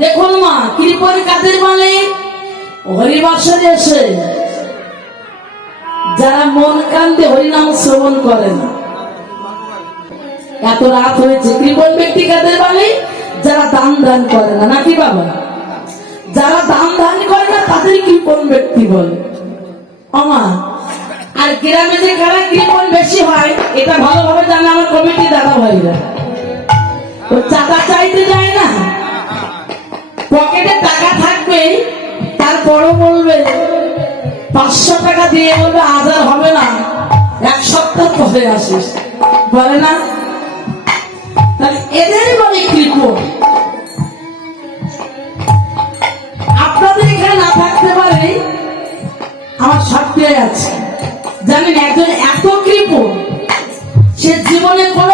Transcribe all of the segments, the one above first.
দেখুন মা কৃপণ কাদের বলে হরিবাসরে এসে যারা মন কান্দে হরিনাম শ্রবণ করে না এত রাত হয়েছে কৃপণ ব্যক্তি কাদের বলে যারা দান দান করে না, নাকি বাবা? যারা দান দান করে না, তাদের কৃপণ ব্যক্তি বলে? আমার আর গ্রামে যে কারা কৃপণ বেশি হয়, এটা ভালোভাবে জানে আমার কমিটি দাদা ভাইরা। তো চাঁদা বলবে, পাঁচশো টাকা দিয়ে বলবে আজ আর হবে না, এক সপ্তাহ পরে আসিস। বলে না? তাহলে এদের বলে কৃপণ আপনাদের এখানে না থাকতে পারে, আমার সত্যি আছে। জানেন, একজন এত কৃপ সে জীবনে কোনোদিন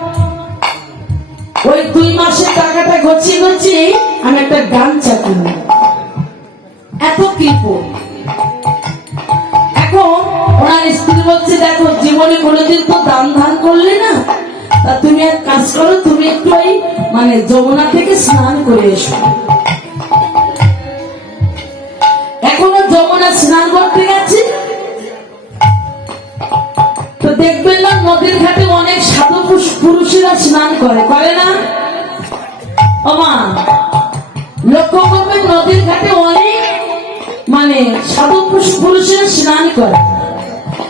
ওই দুই মাসের টাকাটা গছিয়ে গছিয়ে আমি একটা গামছা কিনবো এত কৃপণ। এখন ওনার স্ত্রী বলছে, দেখো, জীবনে কোনোদিন তো দান ধান করলে না, তা তুমি এক কাজ করো, তুমি একটু ওই মানে যমুনা থেকে স্নান করে এসো। এখনও যমুনা স্নান করতে গেছে তো দেখবেন না, নদীর ঘাটে অনেক সাধু পুরুষ- পুরুষেরা স্নান করে করে না? নদীর ঘাটে অনেক মানে সাধু পুরুষ- পুরুষেরা স্নান করে।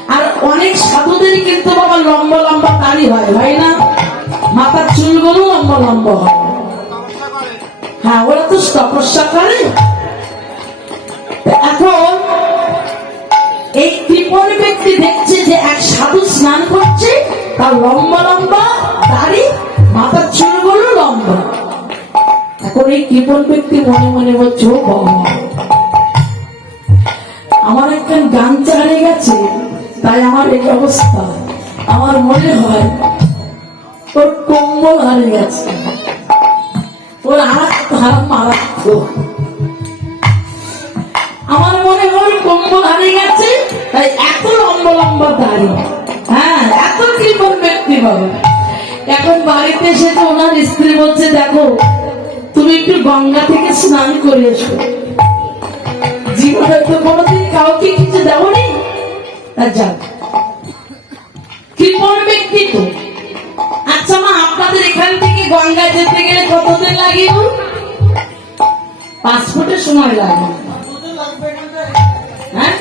আর অনেক সাধুদের কিন্তু বাবা লম্বা লম্বা হয় না? মাথার চুলগুলো লম্বা লম্বা হয়। হ্যাঁ ওরা তো তপস্যা করে। এখন এই কৃপণ ব্যক্তি দেখছে যে এক সাধু স্নান করছে, তার লম্বা লম্বা দাড়ি এই কৃপণ ব্যক্তি মনে মনে বলছে আমার একটা গান চালিয়ে গেছে, তাই আমার এই অবস্থা। আমার মনে হয় ওর কম্বল হারিয়ে গেছে। ওর হাত হাত মারাত্মক আমার মনে হয় কম্বল হারিয়ে গেছে, তাই এত লম্বা লম্বা দাড়ি। হ্যাঁ এত কৃপণ ব্যক্তি পাবে এখন বাড়িতে এসে তো ওনার স্ত্রী বলছে, দেখো তুমি একটু গঙ্গা থেকে স্নান করে এসো। জীবনে তো কোনোদিন কাউকে কিছু দেওনি। তা যাক। কৃপণ ব্যক্তি আচ্ছা মা, আপনাদের এখান থেকে গঙ্গা যেতে গেলে কতদিন লাগে? পাসপোর্টের সময় লাগে হ্যাঁ?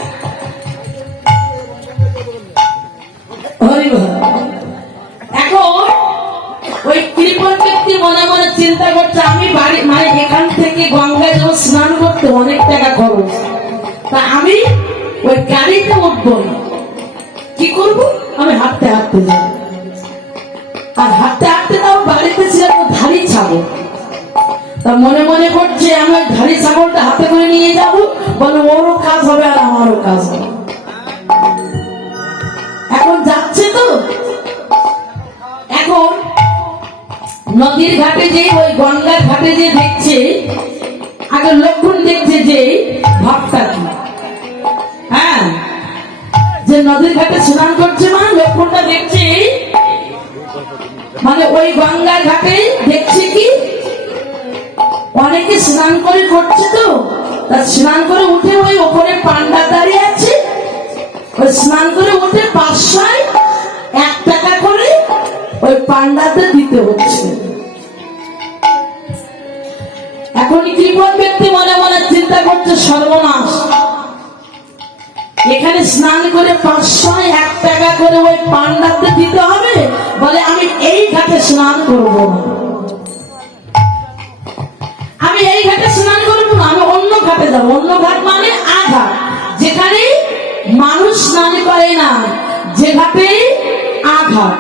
করছে আমি বাড়ি মানে এখান থেকে গঙ্গায় যখন স্নান করতে অনেক টাকা খরচ। তা আমি ওই গাড়িতে না। কি করব? আমি হাঁটতে হাঁটতে যাব। আর হাঁটতে হাঁটতে তাও বাড়িতে ছিল একটা ধারি ছাগল। তা মনে মনে করছে আমি ধারি ছাগলটা হাতে করে নিয়ে যাব। বলে, ওরও কাজ হবে আর আমারও কাজ হবে। নদীর ঘাটে যে, ওই গঙ্গার ঘাটে যে দেখছে, আগে লক্ষণ দেখছে যে ভাবটা হ্যাঁ যে নদীর ঘাটে স্নান করছে মা, লক্ষণটা দেখছে মানে ওই গঙ্গার ঘাটে দেখছে কি, অনেকে স্নান করে করছে তো, তা স্নান করে উঠে ওই ওপরে পান্ডা দাঁড়িয়ে আছে, ওই স্নান করে উঠে পাঁচশোয় এক টাকা করে ওই পান্ডাতে দিতে হচ্ছে। কৃপণ ব্যক্তি মনে মনে চিন্তা করছে সর্বনাশ। এখানে স্নান করে পাঁচশো এক টাকা করে ওই পান্ডাতে দিতে হবে, বলে আমি এই ঘাটে স্নান করব আমি এই ঘাটে স্নান করব না, আমি অন্য ঘাটে যাব। অন্য ঘাট মানে আঘাট যেখানে মানুষ স্নান করে না, যে ঘাটে আঘাট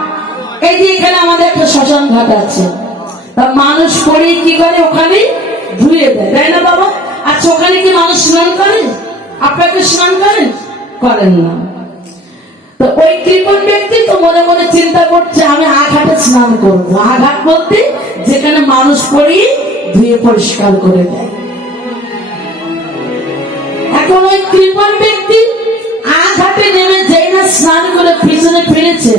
এই যে এখানে আমাদের একটা শ্মশান ঘাট আছে। মানুষ পড়ে কি করে ওখানে? ধুয়ে দেয়, তাই না বাবা? আচ্ছা ওখানে কি মানুষ স্নান করে? আপনাকে স্নান করেন? করেন না। তো ওই কৃপণ ব্যক্তি তো মনে মনে চিন্তা করছে, আমি আঘাটে স্নান করব। আঘাট বলতে যেখানে মানুষ পড়ি, ধুয়ে পরিষ্কার করে দেয়। এখন ওই কৃপণ ব্যক্তি আঘাটে নেমে যেই না স্নান করে পিছনে ফিরেছে,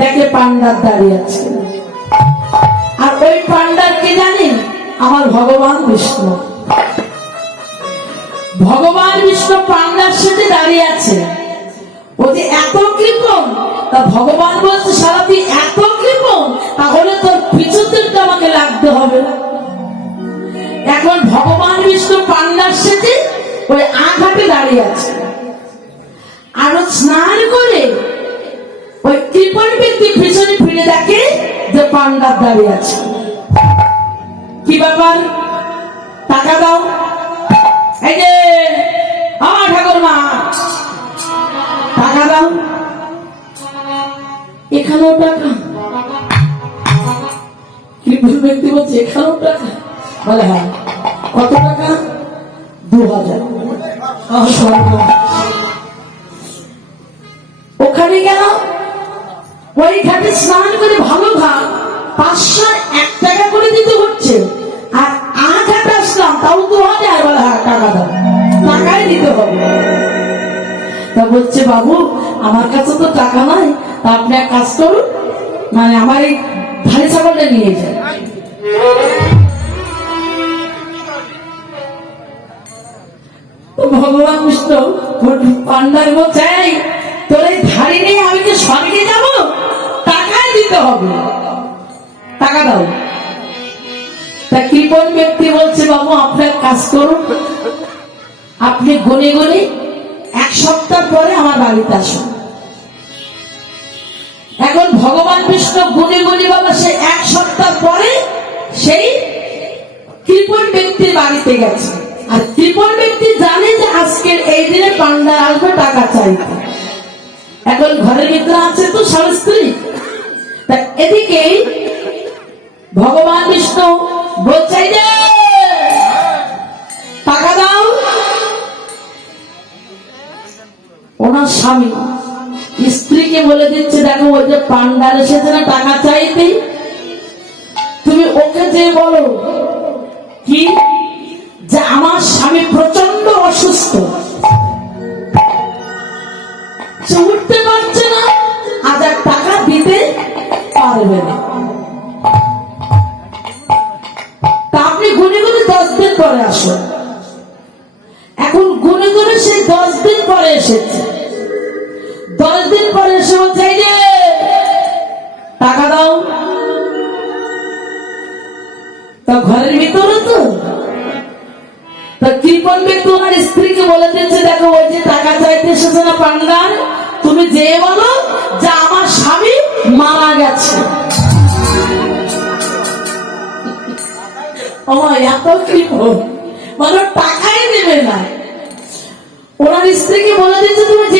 দেখে পান্ডার দাঁড়িয়ে আছে। আর ওই পান্ডার কি জানেন আমার ভগবান বিষ্ণু। ভগবান বিষ্ণু পান্ডার সাথে দাঁড়িয়ে আছে। ও যে এত কৃপণ? তা ভগবান বলছে, সারা তুই এত কৃপণ? তাহলে তোর পিছুতে তো আমাকে লাগতে হবে এখন ভগবান বিষ্ণু পান্ডার সাথে ওই আঘাটে দাঁড়িয়ে আছে। আর স্নান করে ওই কৃপণ ব্যক্তি পিছনে ফিরে দেখে যে পান্ডার দাঁড়িয়ে আছে। কি ব্যাপার? টাকা দাও। এই যে, আমার ঠাকুর মা টাকা দাও। এখানেও টাকা। ব্যক্তি বলছে? এখানেও টাকা। বলে হ্যাঁ। কত টাকা? দু হাজার। ওখানে গেল। ওই ঘাটে স্নান করে ভালো ভাব পাঁচশো বলছে বাবু, আমার কাছে তো টাকা নাই, তা আপনি এক কাজ করুন মানে আমার এই ধারে ছাগলটা নিয়ে যান। ভগবান বিষ্ণু পান্ডার তোর এই নিয়ে আমি স্বর্গে যাব? টাকাই দিতে হবে। টাকা দাও। তা কৃপণ ব্যক্তি বলছে, বাবু আপনার কাজ করুন, আপনি গনে গনে এক সপ্তাহ পরে আমার বাড়িতে আসুন এখন ভগবান বিষ্ণু গুনে গুনি বাবা, সে এক সপ্তাহ পরে সেই কৃপণ ব্যক্তির বাড়িতে গেছে। আর কৃপণ ব্যক্তি জানে যে আজকের এই দিনে পান্ডা আসবে, টাকা চাইতে এখন ঘরের ভিতরে আছে তো স্বামী তা এদিকে ভগবান বিষ্ণু বলছে স্বামী। স্ত্রীকে বলে দিচ্ছে, দেখো, ওই যে পান্ডার এসেছে না, টাকা চাইতে তুমি ওকে যে বলো, কি? যে আমার স্বামী প্রচণ্ড অসুস্থ। সে উঠতে পারছে না, আজ আর টাকা দিতে পারবে না। তা আপনি গুনে গুনে দশ দিন পরে আসুন। এখন গুনে গুনে সেই দশ দিন পরে এসেছে। দশ দিন পরে এসে "এই যে, টাকা দাও। ঘরের ভিতরে তো। তা কৃপন ব্যক্তি ওনার স্ত্রীকে বলে দেখো ওই যে টাকা চাইতে এসেছে না পান্ডার? তুমি যে বলো যে আমার স্বামী মারা গেছে। এত কৃপন বলো? টাকাই দেবে না। ওনার স্ত্রীকে বলে দিচ্ছে তুমি যে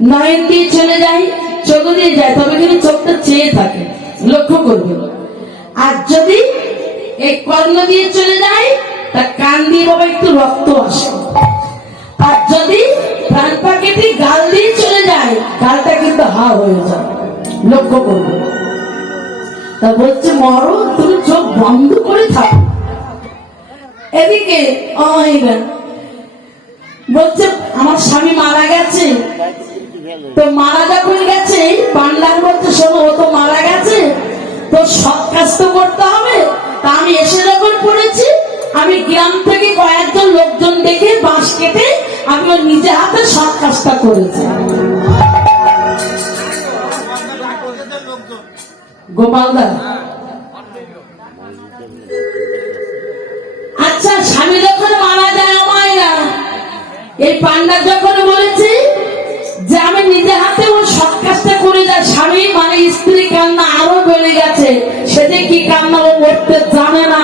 নয়ন দিয়ে চলে যায় চোখ দিয়ে যায়, তবে কিন্তু চোখটা চেয়ে থাকে। লক্ষ্য করবে। আর যদি এই কর্ণ দিয়ে চলে যায় তা কান দিয়ে বাবা একটু রক্ত আসে। আর যদি প্রাণ পাখিটি গাল দিয়ে চলে যায়, গালটা কিন্তু হা হয়ে যায়। লক্ষ্য করবে। তা বলছে, মরো, তুমি চোখ বন্ধ করে থাকো। এদিকে বলছে, আমার স্বামী মারা গেছে। তো মারা যখন গেছে পান্ডার বলছে শোনো, ও তো মারা গেছে। তো সৎ কাজ তো করতে হবে। তা আমি এসে যখন পড়েছি, আমি গ্রাম থেকে কয়েকজন লোকজন ডেকে বাঁশ কেটে আমি ওর নিজে হাতে সৎ কাজটা করেছি। গোপালদা আচ্ছা স্বামী যখন মারা যায় আমায় না, এই পান্ডা যখন সে যে কি কান্না ও করতে জানে না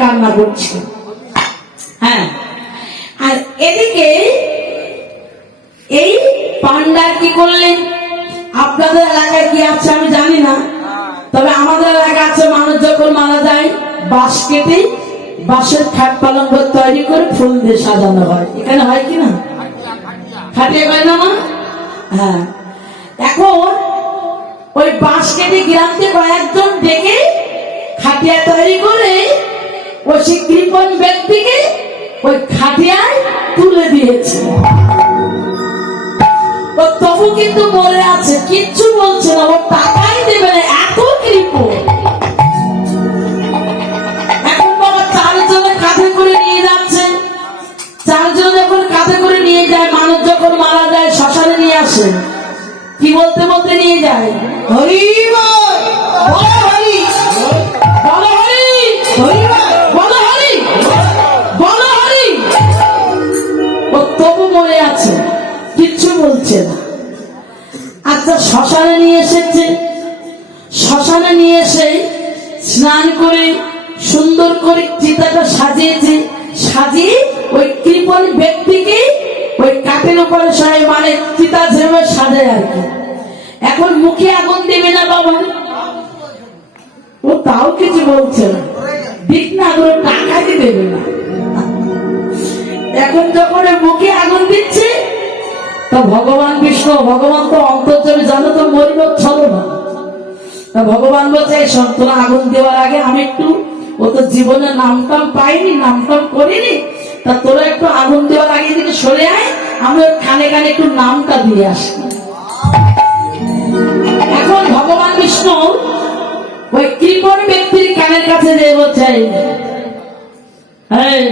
কান্না করছে। হ্যাঁ। আর এদিকে এই পান্ডা কি করলেন? আপনাদের এলাকায় কি আছে আমি জানি না। তবে আমাদের এলাকায় আছে মানুষ যখন মারা যায়, বাঁশ কেটে বাঁশের খাট পালঙ্ক তৈরি করে ফুল দিয়ে সাজানো হয়। এখানে হয় কি না? খাটিয়ে হয় না, মা? হ্যাঁ। এখন ওই বাঁশ কেটে গ্রাম থেকে কয়েকজন ডেকে খাটিয়া তৈরি করে সেই কৃপণ ব্যক্তিকে ওই খাটিয়ায় তুলে দিয়েছে। ও তবু কিন্তু আছে, কিচ্ছু বলছে না, ও টাকাই দেবে না, এত এখন বাবা চারজনে কাঁধে করে নিয়ে যাচ্ছে। চারজন যখন কাঁধে করে নিয়ে যায়, মানুষ যখন মারা যায়, শ্মশানে নিয়ে আসে। কি বলতে বলতে নিয়ে যায়? হরি মরে আছে, কিচ্ছু বলছে না। আচ্ছা শ্মশানে নিয়ে এসেছে। শ্মশানে নিয়ে এসে স্নান করে, সুন্দর করে চিতাটা সাজিয়েছে। সাজিয়ে ওই কৃপণ ব্যক্তিকে ওই কাঠের উপরে সবাই মানে চিতা ঝেমে সাজায় আর কি। এখন মুখে আগুন দেবে না বাবা? ও তাও কিছু বলছে না। দিক না করে টাকাই দেবে না। এখন যখন মুখে আগুন দিচ্ছে। তা ভগবান বিষ্ণু ভগবান তো অন্তর্জমে জানো তো মরিব ছলো না তা ভগবান বলছে এই সন্তরা আগুন দেওয়ার আগে আমি একটু ও তো জীবনে নামটাম পাইনি নামটাম করিনি। তা তোরা একটু আগুন দেওয়ার আগে দিকে সরে আয় আমি ওর কানে কানে একটু নামটা দিয়ে আসি। এখন ভগবান বিষ্ণু ওই কৃপণ ব্যক্তির কানের কাছে যে বলছে এই,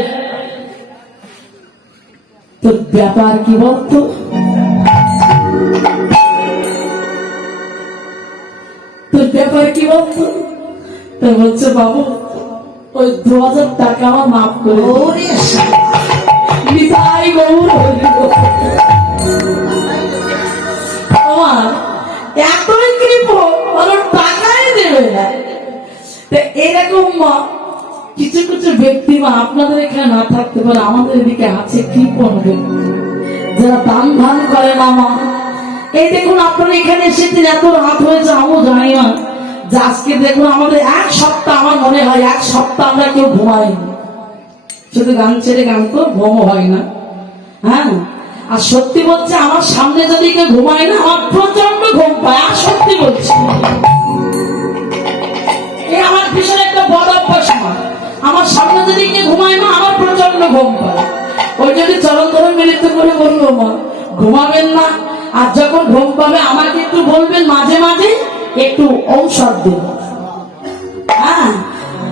তোর ব্যাপার কি বলতো তোর ব্যাপার কি বলতো তো বলছে বাবু ওই দু হাজার টাকা আমার মাফ করে। নিতাই গৌর। আমার এতই কৃপ ওর টাকাই দেবে না তো এরকম মা কিছু কিছু ব্যক্তি বা আপনাদের এখানে না থাকতে পারে, আমাদের এদিকে আছে কৃপণ ব্যক্তি। যারা দান ধান করে না মা। এই দেখুন, আপনারা এখানে এসেছেন, এত রাত হয়েছে, আমিও জানি না। যে আজকে দেখুন, আমাদের এক সপ্তাহ আমার মনে হয়, এক সপ্তাহ আমরা কেউ ঘুমাইনি শুধু গান ছেড়ে গান তো ঘুমও হয় না। হ্যাঁ? আর সত্যি বলছে আমার সামনে যদি কেউ ঘুমায় না, আমার প্রচণ্ড ঘুম পায়। আর সত্যি বলছি এই আমার ভীষণ একটা বড় অভ্যাস আমার। আমার সামনে যদি কেউ ঘুমায় না আমার প্রচণ্ড ঘুম পায়। ওই যদি চরণ ধরে মিলিত করে বলল মা, ঘুমাবেন না। আর যখন ঘুম পাবে, আমাকে একটু বলবেন, মাঝে মাঝে একটু ঔষধ দেব। হ্যাঁ?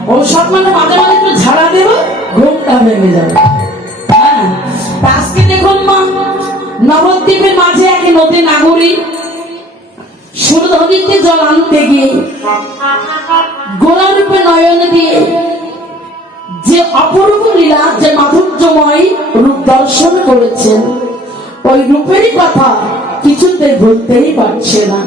ঔষধ মানে মাঝে মাঝে একটু ঝাড়া দেব, ঘুমটা ভেঙে যাবে। হ্যাঁ? আজকে দেখুন, মা, নবদ্বীপের মাঝে এক নদী নাগরী। সুরধরিতে জল আনতে গিয়ে গোলা রূপে নয়ন দিয়ে যে অপরূপ লীলা, যে মাধুর্যময় রূপ দর্শন করেছেন, ওই রূপেরই কথা কিছুতে বলতেই পারছে না।